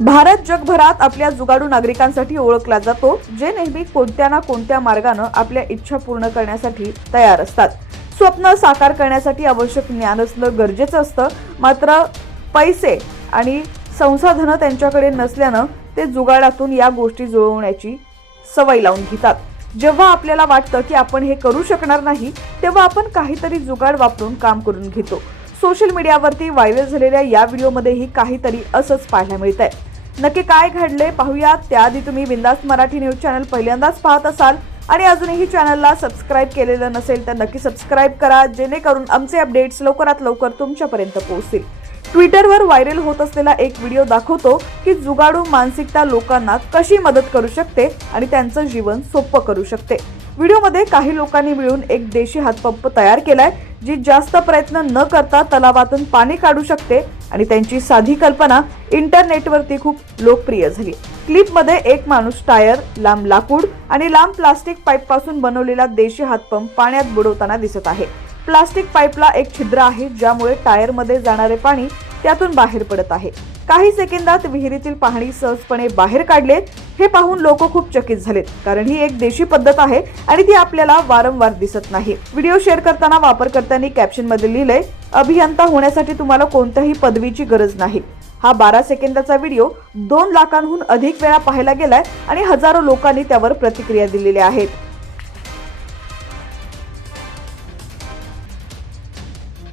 भारत जगभरात आपल्या जुगाडू नागरिकांसाठी ओळखला जातो जे नेहमी कोणत्या ना कोणत्या मार्गानं आपल्या इच्छा पूर्ण करण्यासाठी तयार असतात. स्वप्न साकार करण्यासाठी आवश्यक ज्ञान असणं गरजेचं असतं मात्र पैसे आणि संसाधनं त्यांच्याकडे नसल्यानं ते जुगाडातून या गोष्टी जुळवण्याची सवय लावून घेतात. जेव्हा आपल्याला वाटतं की आपण हे करू शकणार नाही तेव्हा आपण काहीतरी जुगाड वापरून काम करून घेतो. सोशल मीडियावरती व्हायरल झालेल्या या व्हिडिओमध्येही काहीतरी असंच पाहायला मिळत आहे नक्की काय घडले पाहूया त्याआधी तुम्ही बिंदास मराठी न्यूज चॅनल पहिल्यांदाच पाहत असाल आणि अजूनही चॅनलला सबस्क्राईब केलेलं नसेल तर नक्की सबस्क्राईब करा जेणेकरून आमचे अपडेट्स लवकरात लवकर तुमच्यापर्यंत पोहोचतील. ट्विटरवर व्हायरल होत असलेला एक व्हिडिओ दाखवतो की जुगाडू मानसिकता लोकांना कशी मदत करू शकते आणि त्यांचं जीवन सोपं करू शकते. व्हिडिओमध्ये काही लोकांनी मिळून एक देशी हातपंप तयार केलाय जी जास्त प्रयत्न न करता तलावातून पाणी काढू शकते आणि त्यांची साधी कल्पना इंटरनेटवरती खूप लोकप्रिय झाली. क्लिपमध्ये एक माणूस टायर लांब लाकूड आणि लांब प्लास्टिक पाईपपासून बनवलेला देशी हातपंप पाण्यात बुडवताना दिसत आहे. प्लास्टिक पाईपला एक छिद्र आहे ज्यामुळे टायरमध्ये जाणारे पाणी त्यातून बाहेर पडत आहे. काही सेकंदात विहिरीतील पाणी सहजपणे बाहेर काढले हे पाहून लोक खूप चकित झालेत कारण ही एक देशी पद्धत आहे आणि ती आपल्याला वारंवार दिसत नाही. व्हिडिओ शेअर करताना वापरकर्त्यांनी कॅप्शनमध्ये लिहिलंय अभियंता होण्यासाठी तुम्हाला कोणत्याही पदवीची गरज नाही. हा बारा सेकंदाचा व्हिडिओ दोन लाखांहून अधिक वेळा पाहायला गेलाय आणि हजारो लोकांनी त्यावर प्रतिक्रिया दिलेल्या आहेत